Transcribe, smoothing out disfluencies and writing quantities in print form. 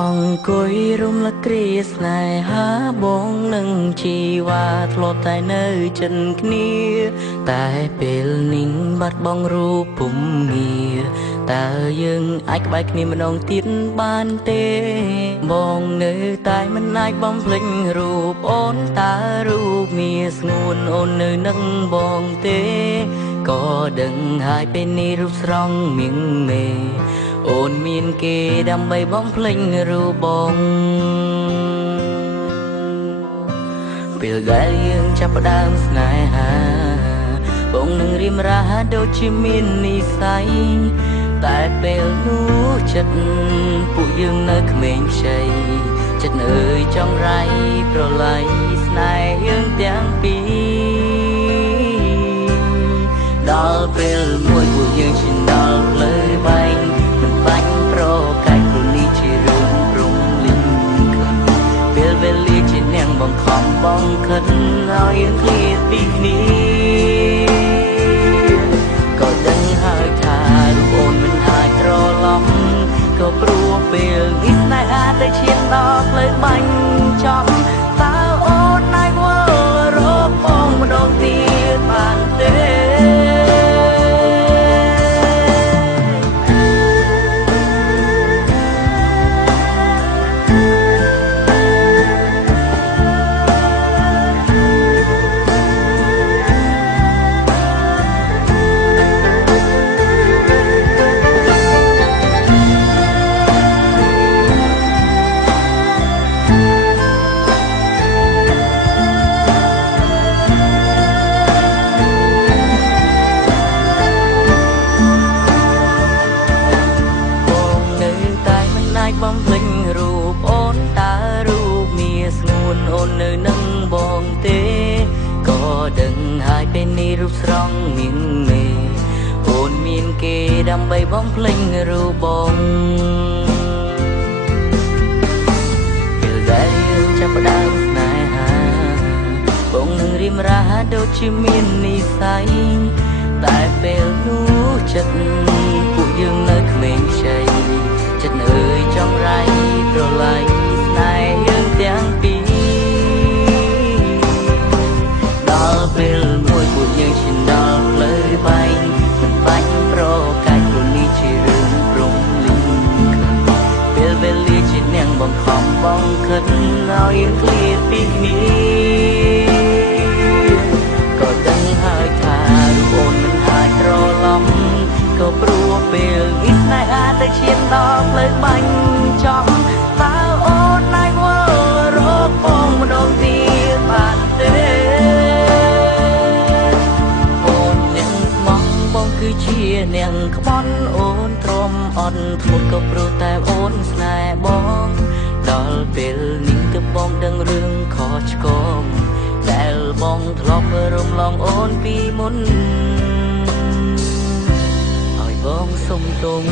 អង្គុយរំលឹកគ្រាស្នេហាបងនឹងជីវ៉ាធ្លាប់តែនៅចិនគ្នាតែពេលនេះបាត់បង់រូបពុំងារតើយើងអាចក្បែរគ្នាម្ដងទៀតបានទេបងនៅតែមិនអាចបំភ្លេចរូបអូនតើរូបមាសស្ងួនអូននៅនឹងបងទេក៏ដឹងហើយពេលនេះរូបស្រស់មៀងមេអូនមានគេដើម្បីបងភ្លេចរូបបងពេលដែលយើងចាប់ផ្ដើមស្នេហាបងនឹងរៀមរាដូចជាមាននិស្ស័យតែពេលនោះចិត្តពួកយើងនៅក្មេងខ្ចីចិត្តអើយចង់រៃប្រឡ័យស្នេហ៍យើងទាំងពីរដល់ពេលមួយពួកយើងឈានដល់ផ្លូវបែកមិនបាញ់ប្រកាច់ព្រោះនេះជារឿងព្រំលិញពេលវេលាជានាងបង្ខំបងខិនឲ្យយើងឃ្លាតពីគ្នាក៏ដឹងហើយថារូបអូនមិនអាចត្រឡប់ក៏ព្រោះពេលនេះស្នេហាតែឈានដល់ផ្លូវបាញ់ចំតើអូនអាចវិលរកបងម្ដងទៀតបានទេបំភ្លេចរូបអូនតើរូបមាសស្ងួនអូននៅនឹងបងទេក៏ដឹងហើយពេលនេះរូបស្រស់មៀងមេអូនមានគេដើម្បីបំភ្លេចរូបបងពេលដែលយើងចាប់ផ្ដើមស្នេហាបងនឹងរៀមរាដូចជាមាននិស្ស័យតែពេលនោះចិត្តពួកយើងនៅក្មេងខ្ចីចិត្តអើយចង់រៃប្រឡ័យស្នេហ៍យើងទាំងពីរដល់ពេលមួយពួកយើងឈានដល់ផ្លូវបែកមិនបាច់ប្រកាច់ព្រោះនេះជារឿងព្រំលិញពេលវេលាជានាងបង្ខំបងខិនឲ្យយើងឃ្លាតពីគ្នាក៏ដឹងហើយថារូបអូនមិនអាចត្រឡប់ក៏ព្រោះពេលនេះស្នេហាតែឈានដល់ផ្លូវបាញ់ចំតើអូនអាចវិលរកបងម្ដងទៀតបានទេអូននាងស្មោះបងគឺជានាងក្បន់អូនទ្រាំអន់ធ្មត់ក៏ព្រោះតែអូនស្នេហ៍បងដល់ពេលនេះទើបបងដឹងរឿងខុសឆ្គងដែលបងធ្លាប់រំលងអូនពីមុនបងសុំទុំ